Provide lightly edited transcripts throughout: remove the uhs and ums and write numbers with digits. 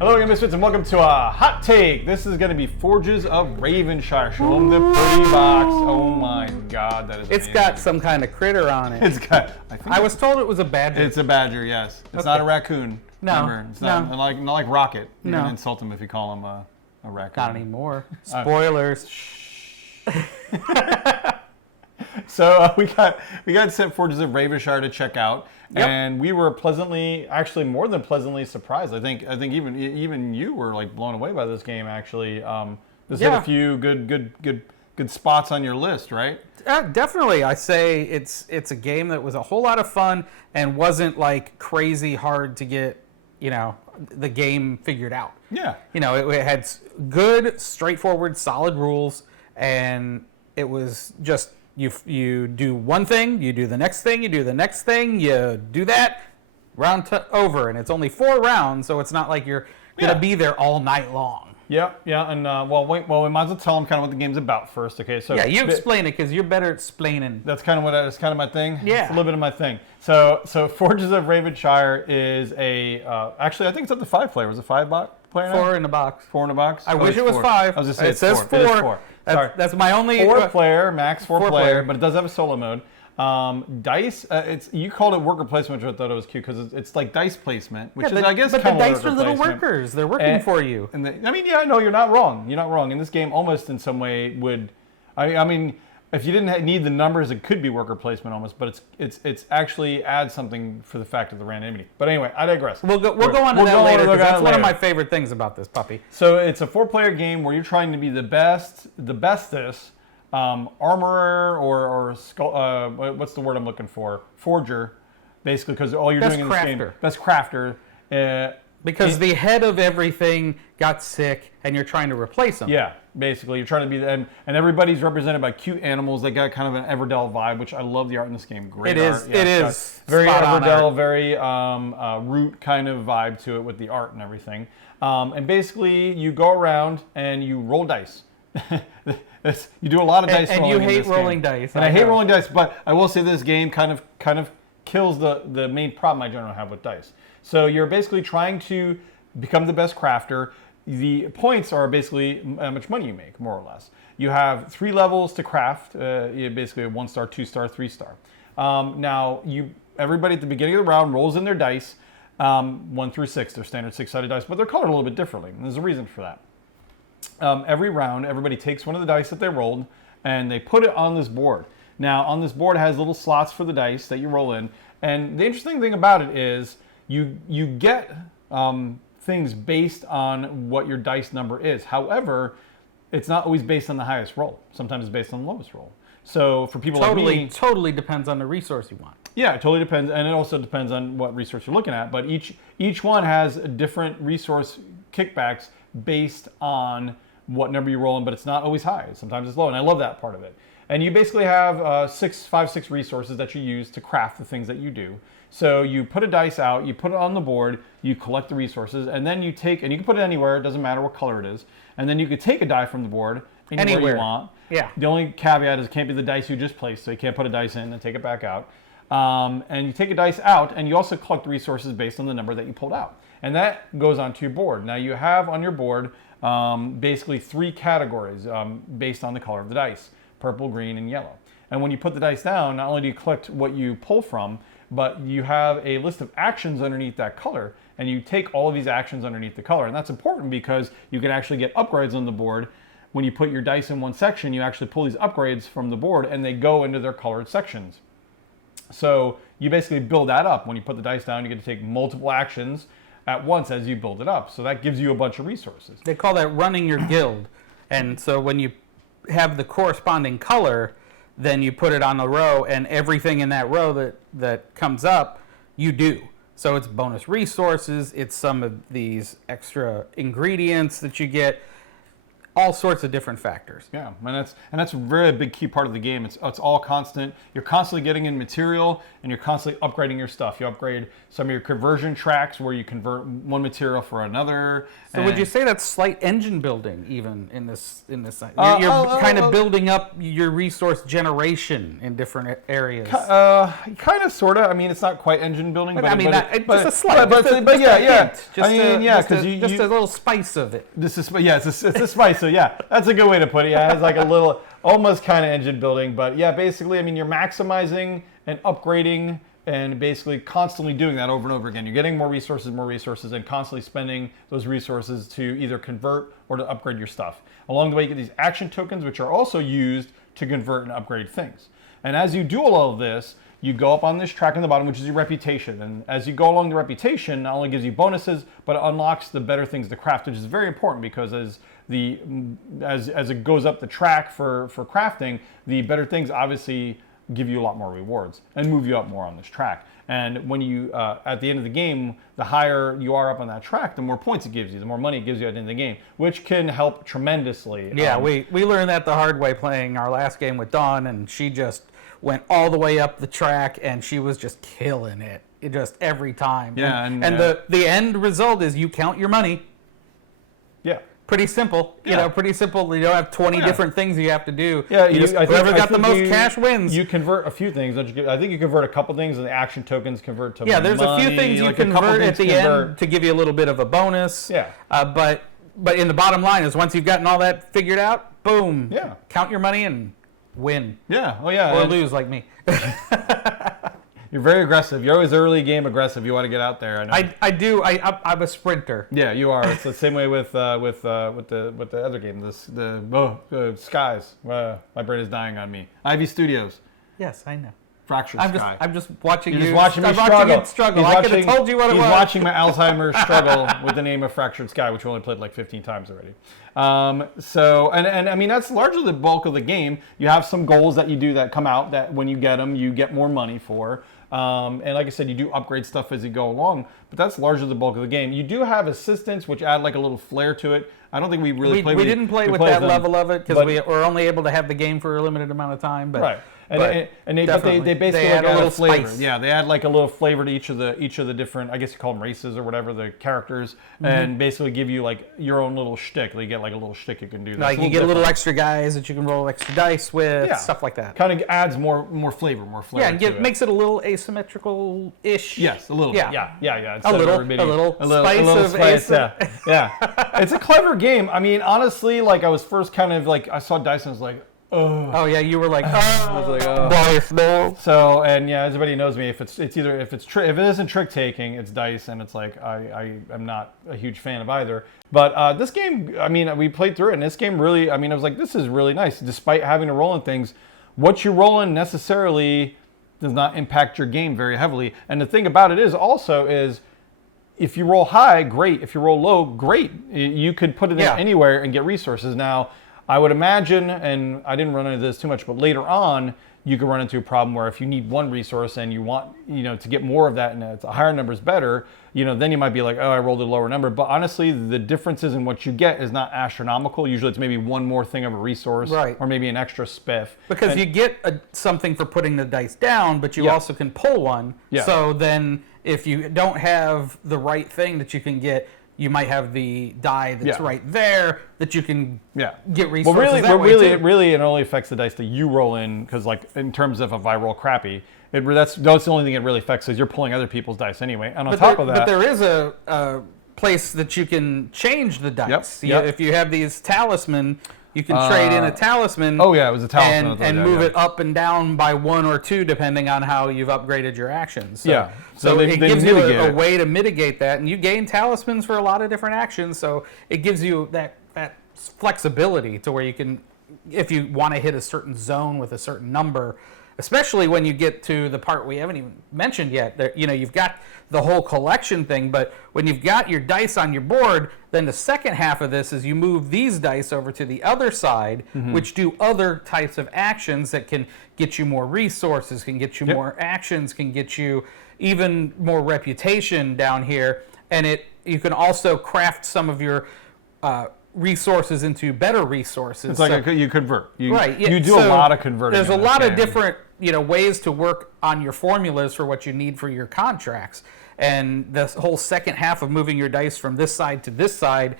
Hello again, Misfits, and welcome to a hot take. This is going to be Forges of Ravenshire. Show them the pretty box. Oh my god, that is It's amazing. got some kind of critter on it. It's got. I was told it was a badger. It's a badger, yes. It's not a raccoon. No, Remember, it's not like Rocket. You're going to insult him if you call him a raccoon. Not anymore. Spoilers. So we got sent Forges of Ravenshire to check out, Yep. and we were actually more than pleasantly surprised. I think even you were like blown away by this game. Actually, this had a few good spots on your list, right? Definitely, I say it's a game that was a whole lot of fun and wasn't like crazy hard to get, the game figured out. Yeah. It had good, straightforward, solid rules, and it was just. You do one thing, you do the next thing, you do the next thing, you do that, over, and it's only 4 rounds, so it's not like you're gonna be there all night long. Yeah, and we might as well tell them kind of what the game's about first, okay? So you explain it because you're better at explaining. That's kind of my thing. Yeah, it's a little bit of my thing. So Forges of Ravenshire is actually I think it's up to 5 players. Was it 5 player now? 4 in the box. 4 in the box. I wish it was 5. I was just saying it says 4. It is 4. That's my only 4 player, max 4 player, player, but it does have a solo mode. Dice, you called it worker placement, which I thought it was cute because it's like dice placement, which is I guess but kind the of dice are little workers. They're working for you. And no, you're not wrong. You're not wrong. And this game almost in some way would, I mean, if you didn't need the numbers, it could be worker placement almost, but it's actually adds something for the fact of the randomity. But anyway, I digress. We'll go on to that later, because that's one of my favorite things about this puppy. So it's a 4-player game where you're trying to be the bestest armorer or skull, what's the word I'm looking for? Forger, basically, because all you're doing in this game, best crafter. Because the head of everything got sick, and you're trying to replace him. Yeah, basically, you're trying to be, and everybody's represented by cute animals. They got kind of an Everdell vibe, which I love the art in this game. Great art. It is very Everdell, very root kind of vibe to it with the art and everything. And basically, you go around and you roll dice. You do a lot of dice rolling. And you hate rolling dice. And I hate rolling dice, but I will say this game kind of kills the main problem I generally have with dice. So you're basically trying to become the best crafter. The points are basically how much money you make, more or less. You have 3 levels to craft. Basically a 1-star, 2-star, 3-star. Now everybody at the beginning of the round rolls in their dice, 1 through 6. They're standard 6-sided dice, but they're colored a little bit differently. And there's a reason for that. Every round, everybody takes one of the dice that they rolled and they put it on this board. Now, on this board, it has little slots for the dice that you roll in. And the interesting thing about it is you get things based on what your dice number is. However, it's not always based on the highest roll. Sometimes it's based on the lowest roll. So for people like me... Totally depends on the resource you want. Yeah, it totally depends. And it also depends on what resource you're looking at. But each one has a different resource kickbacks based on what number you roll in, but it's not always high. Sometimes it's low, and I love that part of it. And you basically have 6 resources that you use to craft the things that you do. So you put a dice out, you put it on the board, you collect the resources, and then you take, and you can put it anywhere, it doesn't matter what color it is, and then you could take a die from the board anywhere you want. Yeah. The only caveat is it can't be the dice you just placed, so you can't put a dice in and take it back out. And you take a dice out, and you also collect the resources based on the number that you pulled out. And that goes onto your board. Now you have on your board basically 3 categories based on the color of the dice: purple, green, and yellow. And when you put the dice down, not only do you collect what you pull from, but you have a list of actions underneath that color, and you take all of these actions underneath the color. And that's important because you can actually get upgrades on the board. When you put your dice in one section, you actually pull these upgrades from the board, and they go into their colored sections. So you basically build that up. When you put the dice down, you get to take multiple actions at once as you build it up. So that gives you a bunch of resources. They call that running your guild. And so when you have the corresponding color, then you put it on a row, and everything in that row that comes up, you do. So it's bonus resources, it's some of these extra ingredients that you get. all sorts of different factors. Yeah, and that's a very big key part of the game. It's all constant. You're constantly getting in material, and you're constantly upgrading your stuff. You upgrade some of your conversion tracks where you convert one material for another. So would you say that's slight engine building even in this side? You're kind of building up your resource generation in different areas. Kind of, sort of. I mean, it's not quite engine building, but just a slight. But yeah. Because just a little spice of it. It's a spice. So yeah, that's a good way to put it. Yeah, it's like a little, almost kind of engine building, but yeah, basically, I mean, you're maximizing and upgrading and basically constantly doing that over and over again. You're getting more resources, and constantly spending those resources to either convert or to upgrade your stuff. Along the way, you get these action tokens, which are also used to convert and upgrade things. And as you do all of this, you go up on this track on the bottom, which is your reputation. And as you go along the reputation, not only gives you bonuses, but it unlocks the better things to craft, which is very important because as it goes up the track for crafting, the better things obviously give you a lot more rewards and move you up more on this track. And when you, at the end of the game, the higher you are up on that track, the more points it gives you, the more money it gives you at the end of the game, which can help tremendously. Yeah, we learned that the hard way playing our last game with Dawn, and she just went all the way up the track, and she was just killing it just every time. Yeah, and the end result is you count your money. Yeah. Pretty simple. Yeah. Pretty simple. You don't have 20 different things you have to do. Yeah, whoever got the most cash wins. You convert a few things. I think you convert a couple things, and the action tokens convert to there's money. A few things you convert at the end to give you a little bit of a bonus. Yeah. But in the bottom line is once you've gotten all that figured out, boom. Yeah. Count your money and win. Yeah. Oh yeah. Or lose like me. You're very aggressive. You're always early game aggressive. You want to get out there. I know. I do. I'm a sprinter. Yeah, you are. It's the same way with the other game. The Skies. My brain is dying on me. Ivy Studios. Yes, I know. Fractured Sky. I'm just watching You're just watching me struggle. I could have told you what it was. He's watching my Alzheimer's struggle with the name of Fractured Sky, which we only played like 15 times already. And I mean, that's largely the bulk of the game. You have some goals that you do that come out that when you get them, you get more money for. And like I said, you do upgrade stuff as you go along, but that's largely the bulk of the game. You do have assistants, which add like a little flair to it. I don't think we really played. We didn't play with that level of it because we were only able to have the game for a limited amount of time. But right. And they basically add a little flavor. spice. Yeah, they add like a little flavor to each of the different, I guess you call them races or whatever, the characters, and basically give you like your own little shtick. You get like a little shtick you can do. Like you get a little extra guys that you can roll extra dice with, stuff like that. Kind of adds more flavor. Yeah, and makes it a little asymmetrical-ish. Yes, a little bit. Yeah. A little spice. Yeah. It's a clever game. I mean, honestly, like I was first kind of like, I saw dice and I was like, oh yeah, you were like, I was like, dice, no. So, and yeah, everybody knows me. If it isn't trick taking, it's dice, and it's like I'm not a huge fan of either. But this game, I mean, we played through it, and this game really, I mean, I was like, this is really nice. Despite having to roll in things, what you roll in necessarily does not impact your game very heavily. And the thing about it is also is, if you roll high, great. If you roll low, great. You could put it in anywhere and get resources. Now, I would imagine, and I didn't run into this too much, but later on, you could run into a problem where if you need one resource and you want, to get more of that and it's a higher number is better, then you might be like, oh, I rolled a lower number. But honestly, the differences in what you get is not astronomical. Usually it's maybe one more thing of a resource, or maybe an extra spiff. Because you get something for putting the dice down, but you also can pull one. Yeah. So then if you don't have the right thing that you can get, you might have the die that's right there that you can get resources. Really, it only affects the dice that you roll in, because like in terms of if I roll crappy, that's the only thing it really affects, is you're pulling other people's dice anyway. And on top of that, but there is a place that you can change the dice. If you have these talisman, you can trade in a talisman. Oh yeah, it was a talisman. And move it up and down by 1 or 2 depending on how you've upgraded your actions. So it gives you a way to mitigate that, and you gain talismans for a lot of different actions. So it gives you that flexibility to where you can, if you want to hit a certain zone with a certain number, especially when you get to the part we haven't even mentioned yet. That, you've got the whole collection thing, but when you've got your dice on your board, then the second half of this is you move these dice over to the other side, which do other types of actions that can get you more resources, can get you more actions, can get you even more reputation down here. And you can also craft some of your resources into better resources. It's like you convert. Right. Yeah. You do a lot of converting. There's a lot of different, ways to work on your formulas for what you need for your contracts. And the whole second half of moving your dice from this side to this side,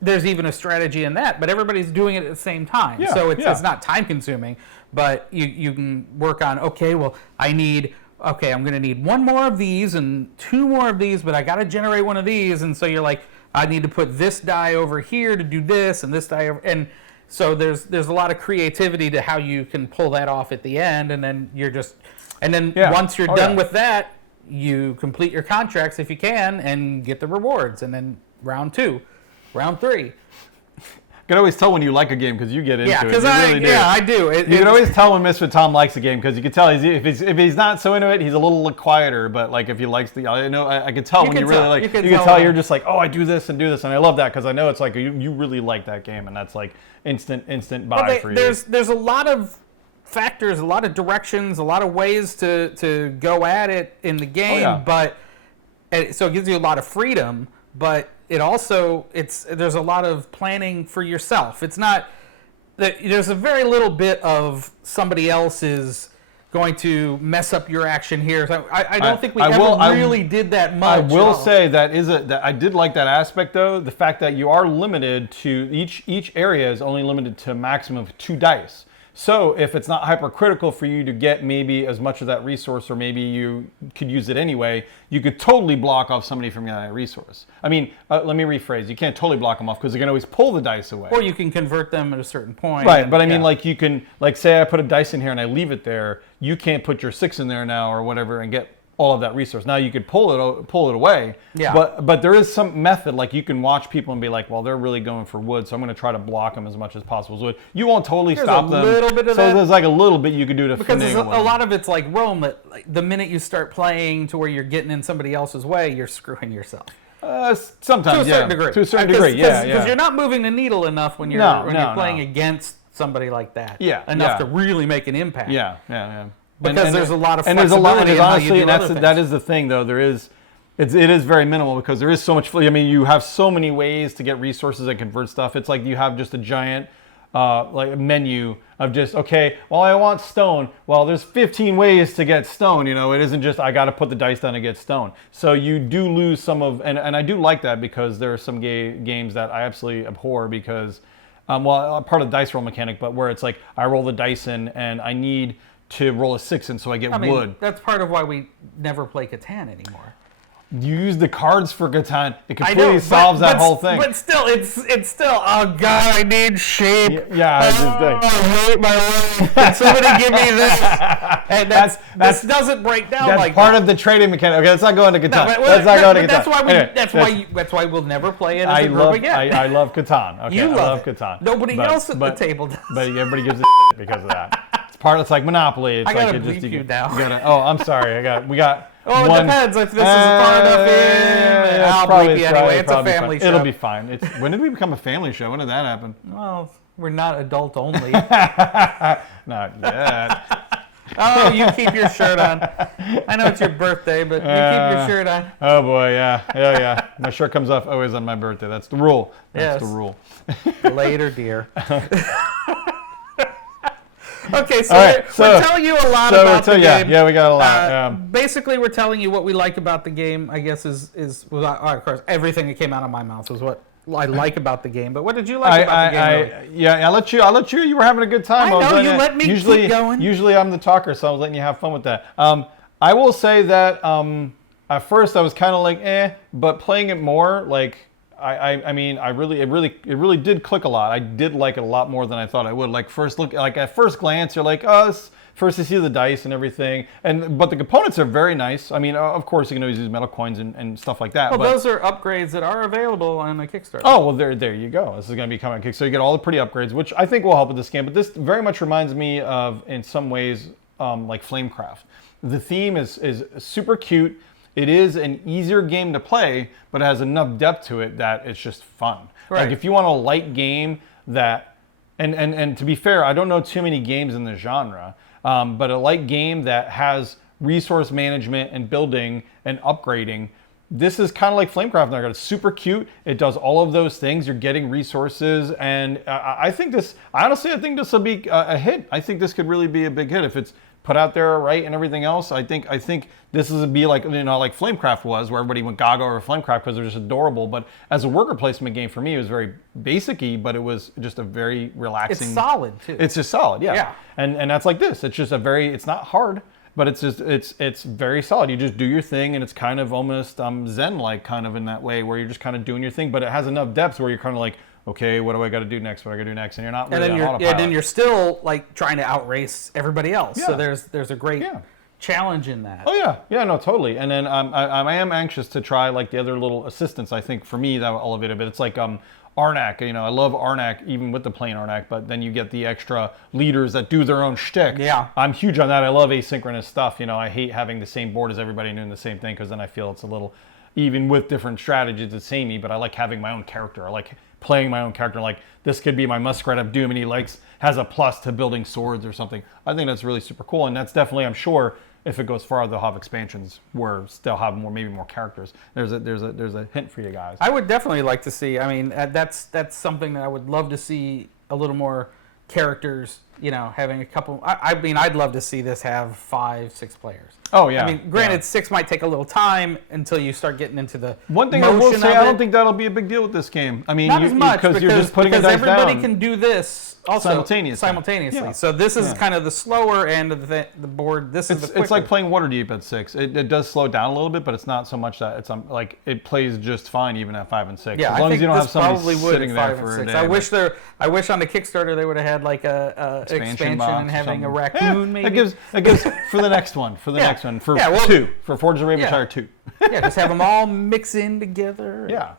there's even a strategy in that, but everybody's doing it at the same time. Yeah, So it's not time consuming, but you can work on, I'm going to need one more of these and two more of these, but I got to generate one of these. And so you're like, I need to put this die over here to do this and this die over. And so there's a lot of creativity to how you can pull that off at the end. And then once you're done with that, you complete your contracts if you can and get the rewards. And then round 2, round 3. You can always tell when you like a game because you get into it. I do. You can always tell when Misfit Tom likes a game because you can tell if he's not so into it, he's a little quieter. But like if he likes I can tell when you really like. You can tell you're just like, oh, I do this, and I love that because I know it's like you really like that game, and that's like instant buy for you. There's a lot of factors, a lot of directions, a lot of ways to go at it in the game, but so it gives you a lot of freedom, but it also there's a lot of planning for yourself. It's not that there's a very little bit of somebody else is going to mess up your action here. So I don't think we really did that much. I will say that I did like that aspect though. The fact that you are limited to each area is only limited to a maximum of 2 dice. So if it's not hypercritical for you to get maybe as much of that resource, or maybe you could use it anyway, you could totally block off somebody from that resource. I mean, let me rephrase. You can't totally block them off because they can always pull the dice away. Or you can convert them at a certain point. Right, but I mean, like you can, like say I put a dice in here and I leave it there, you can't put your 6 in there now or whatever and get all of that resource. Now you could pull it away. Yeah. But there is some method, like you can watch people and be like, well, they're really going for wood, so I'm going to try to block them as much as possible with wood. You won't totally stop them. There's a little bit of that. So there's like a little bit you could do to because a lot of it's like Rome. That like, the minute you start playing to where you're getting in somebody else's way, you're screwing yourself. Sometimes, to a certain degree. To a certain degree, yeah. Because you're not moving the needle enough when you're playing against somebody like that. Yeah. Enough to really make an impact. Yeah. Because there's a lot of flexibility in how you do other things. That is the thing, though. It is very minimal because there is so much. I mean, you have so many ways to get resources and convert stuff. It's like you have just a giant like a menu of just, okay, well, I want stone. Well, there's 15 ways to get stone. It isn't just I got to put the dice down and get stone. So you do lose some of, and I do like that because there are some games that I absolutely abhor because, part of the dice roll mechanic, but where it's like I roll the dice in and I need to roll a 6 and so I get wood. That's part of why we never play Catan anymore. You use the cards for Catan. It completely solves that whole thing. But still, it's still, oh God, I need sheep. Yeah, it's just I hate my life. Can somebody give me this? And this doesn't break down like that. That's part of the trading mechanic. Okay, let's not go into Catan. Let's not go into Catan. That's why we'll never play it as a group again. I love Catan. Okay, I love Catan. Nobody else at the table does. But everybody gives a because of that. It's like Monopoly. It's I gotta like bleep you now. I'm sorry. We got. Oh, it depends if this is far enough in. I'll bleep you anyway. It's a family show. It'll be fine. When did we become a family show? When did that happen? Well, we're not adult only. Not yet. Oh, you keep your shirt on. I know it's your birthday, but you keep your shirt on. Oh boy, yeah. My shirt comes off always on my birthday. That's the rule. That's the rule. Later, dear. Okay, so we're telling you a lot about the game. Yeah, we got a lot. Basically, we're telling you what we like about the game. I guess of course, everything that came out of my mouth was what I like about the game. But what did you like about the game? Really? Yeah, I'll let you. You were having a good time. I know you let me keep going. Usually, I'm the talker, so I was letting you have fun with that. I will say that at first I was kind of like, but playing it more, like. I mean, it really did click a lot. I did like it a lot more than I thought I would. Like at first glance, you're like, oh, first you see the dice and everything, but the components are very nice. I mean, of course, you can always use metal coins and stuff like that. Well, those are upgrades that are available on the Kickstarter. Oh, well, there you go. This is going to be coming on Kickstarter. You get all the pretty upgrades, which I think will help with this game. But this very much reminds me of, in some ways, like Flamecraft. The theme is super cute. It is an easier game to play, but it has enough depth to it that it's just fun. Right. Like if you want a light game that, and to be fair, I don't know too many games in the genre, but a light game that has resource management and building and upgrading this is kind of like Flamecraft Nugget. It's super cute. It does all of those things. You're getting resources, and I think this. Honestly, I think this will be a hit. I think this could really be a big hit if it's put out there right and everything else. I think this is be like like Flamecraft was, where everybody went gaga over Flamecraft because they're just adorable. But as a worker placement game for me, it was very basic-y, but it was just a very relaxing. It's solid too. It's just solid, yeah. Yeah. And that's like this. It's just it's not hard. But it's very solid. You just do your thing, and it's kind of almost Zen-like kind of in that way, where you're just kind of doing your thing. But it has enough depth where you're kind of like, okay, what do I got to do next? What do I got to do next? And you're not really on autopilot. And then you're still like trying to outrace everybody else. Yeah. So there's a great challenge in that. Oh yeah, no, totally. And then I am anxious to try like the other little assistants. I think for me that will elevate a bit. It's like Arnak, I love Arnak even with the plain Arnak, but then you get the extra leaders that do their own shtick. Yeah. I'm huge on that. I love asynchronous stuff. I hate having the same board as everybody doing the same thing because then I feel it's a little, even with different strategies, it's samey, but I like having my own character. I like playing my own character. Like this could be my Muskrat of Doom and he has a plus to building swords or something. I think that's really super cool, and that's definitely, I'm sure, if it goes far, they'll have expansions where they'll have maybe more characters. There's a hint for you guys. I would definitely like to see. I mean, that's something that I would love to see a little more characters. Having a couple. I mean, I'd love to see this have 5-6 players. Oh yeah. I mean, granted, 6 might take a little time until you start getting into the one thing I will say, I don't think that'll be a big deal with this game. I mean, not as much because you're just putting because a dice everybody down can do this also simultaneously. Yeah. So this is kind of the slower end of the board. This is the quicker. It's like playing Waterdeep at 6. It does slow down a little bit, but it's not so much that it's like it plays just fine even at 5 and 6. Yeah, as long as you don't have somebody sitting there for for a day. I wish on the Kickstarter they would have had like a expansion and having a raccoon maybe. It gives for the next one. For 2. For Forges of Ravenshire 2. Yeah, just have them all mix in together. Yeah.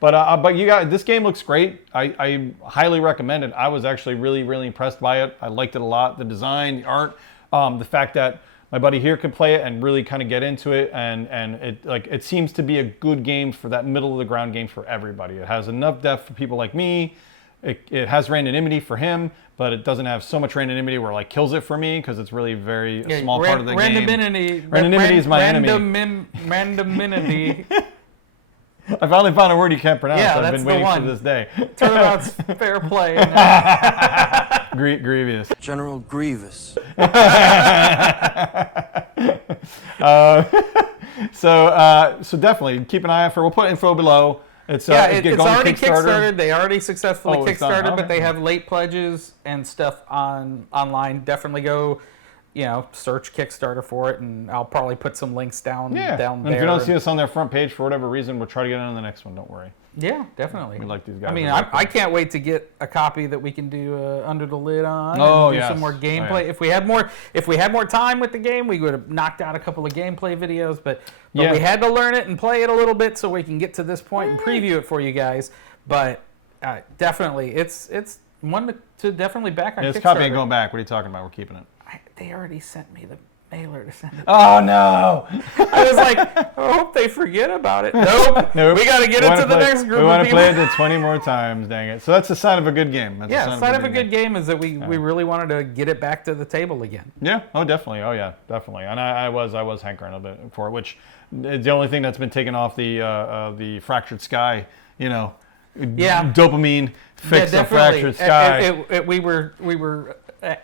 But you guys, this game looks great. I highly recommend it. I was actually really, really impressed by it. I liked it a lot. The design, the art, the fact that my buddy here can play it and really kind of get into it, and it seems to be a good game for that middle of the ground game for everybody. It has enough depth for people like me. It has randomity for him, but it doesn't have so much randomity where it like kills it for me because it's really a small part of the game. Randomity is my enemy. Randomity. I finally found a word you can't pronounce. Yeah, I've been waiting for this day. Turnabout's fair play. Grievous. General Grievous. So definitely keep an eye out for. We'll put info below. It's already Kickstarted. They already successfully Kickstarted, okay. But they have late pledges and stuff online. Definitely go, search Kickstarter for it, and I'll probably put some links down there. And if you don't see us on their front page for whatever reason, we'll try to get on the next one. Don't worry. Yeah, definitely. We like these guys. I mean, I can't wait to get a copy that we can do under the lid on. Oh, and do some more gameplay. Oh, yeah. If we had more time with the game, we would have knocked out a couple of gameplay videos. But we had to learn it and play it a little bit so we can get to this point and preview it for you guys. But definitely, it's one to definitely back on Kickstarter. This copy ain't going back. What are you talking about? We're keeping it. They already sent me the mailer to send it. Oh no! I was like, I hope they forget about it. Nope. We got to get it to the next group. We want to play it 20 more times. Dang it! So that's a sign of a good game. Sign of a good game is that we really wanted to get it back to the table again. Yeah. Oh, definitely. Oh, yeah. Definitely. And I was hankering a bit for it, which is the only thing that's been taken off the Fractured Sky. Dopamine fix the Fractured Sky. We were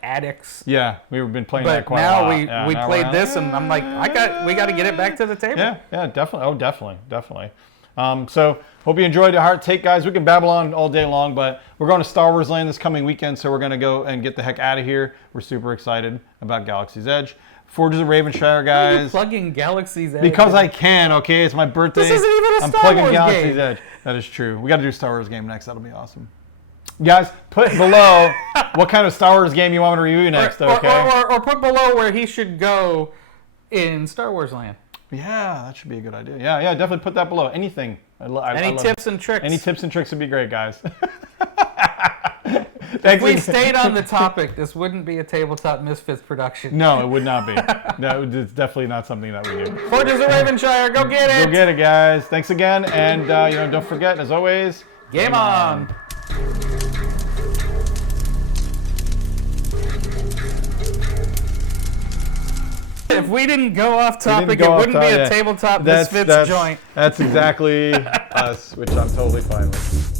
addicts. Yeah, we've been playing that quite a lot. Now we played this, and I'm like, we got to get it back to the table. Yeah, definitely. Oh, definitely. So hope you enjoyed the Heart Take, guys. We can babble on all day long, but we're going to Star Wars Land this coming weekend, so we're going to go and get the heck out of here. We're super excited about Galaxy's Edge. Forges of Ravenshire, guys. Why are you plugging Galaxy's Edge? Because I can, okay? It's my birthday. This isn't even a I'm Star plugging Wars Galaxy's game. Edge. That is true. We got to do a Star Wars game next. That'll be awesome. Guys, put below what kind of Star Wars game you want me to review next, okay? Or put below where he should go in Star Wars Land. Yeah, that should be a good idea. Yeah, definitely put that below. Anything. Any tips and tricks? Any tips and tricks would be great, guys. If we stayed on the topic, this wouldn't be a Tabletop Misfits production. No, it would not be. No, it's definitely not something that we do. Forges of Ravenshire, go get it! Go get it, guys. Thanks again, and don't forget, as always, game on! If we didn't go off topic, go it off wouldn't be a yeah. tabletop Misfits joint. That's exactly us, which I'm totally fine with.